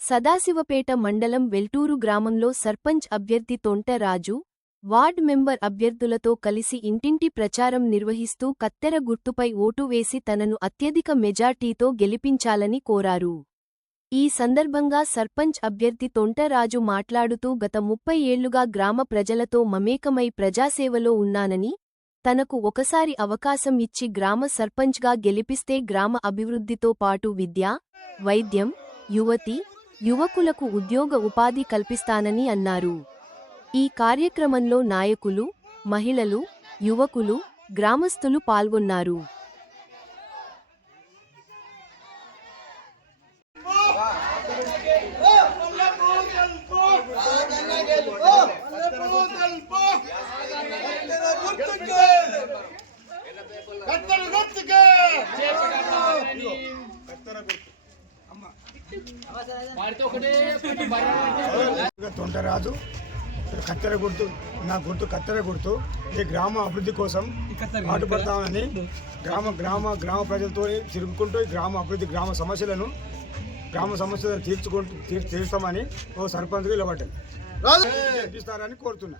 సదాశివపేట మండలం వెల్టూరు గ్రామంలో సర్పంచ్ అభ్యర్థి తొంట రాజు, వార్డ్ మెంబర్ అభ్యర్థులతో కలిసి ఇంటింటి ప్రచారం నిర్వహిస్తూ కత్తెర గుర్తుపై ఓటు వేసి తనను అత్యధిక మెజార్టీతో గెలిపించాలని కోరారు. ఈ సందర్భంగా సర్పంచ్ అభ్యర్థి తొంట రాజు మాట్లాడుతూ గత 30 ఏళ్లుగా గ్రామ ప్రజలతో మమేకమై ప్రజాసేవలో ఉన్నానని, తనకు ఒకసారి అవకాశం ఇచ్చి గ్రామ సర్పంచ్గా గెలిపిస్తే గ్రామ అభివృద్ధితో పాటు విద్య, వైద్యం, యువకులకు ఉద్యోగ ఉపాధి కల్పిస్తానని అన్నారు. ఈ కార్యక్రమంలో నాయకులు, మహిళలు, యువకులు, గ్రామస్తులు పాల్గొన్నారు. తొంటరాజు కత్తెర గుర్తు, నా గుర్తు కత్తెర గుర్తు. ఈ గ్రామ అభివృద్ధి కోసం పాటుపడతామని గ్రామ ప్రజలతో తిరుగుకుంటూ ఈ గ్రామ అభివృద్ధి, గ్రామ సమస్యలను తీర్చుతామని ఓ సర్పంచ్గా నిలబడ్డాను. కోరుతున్నా.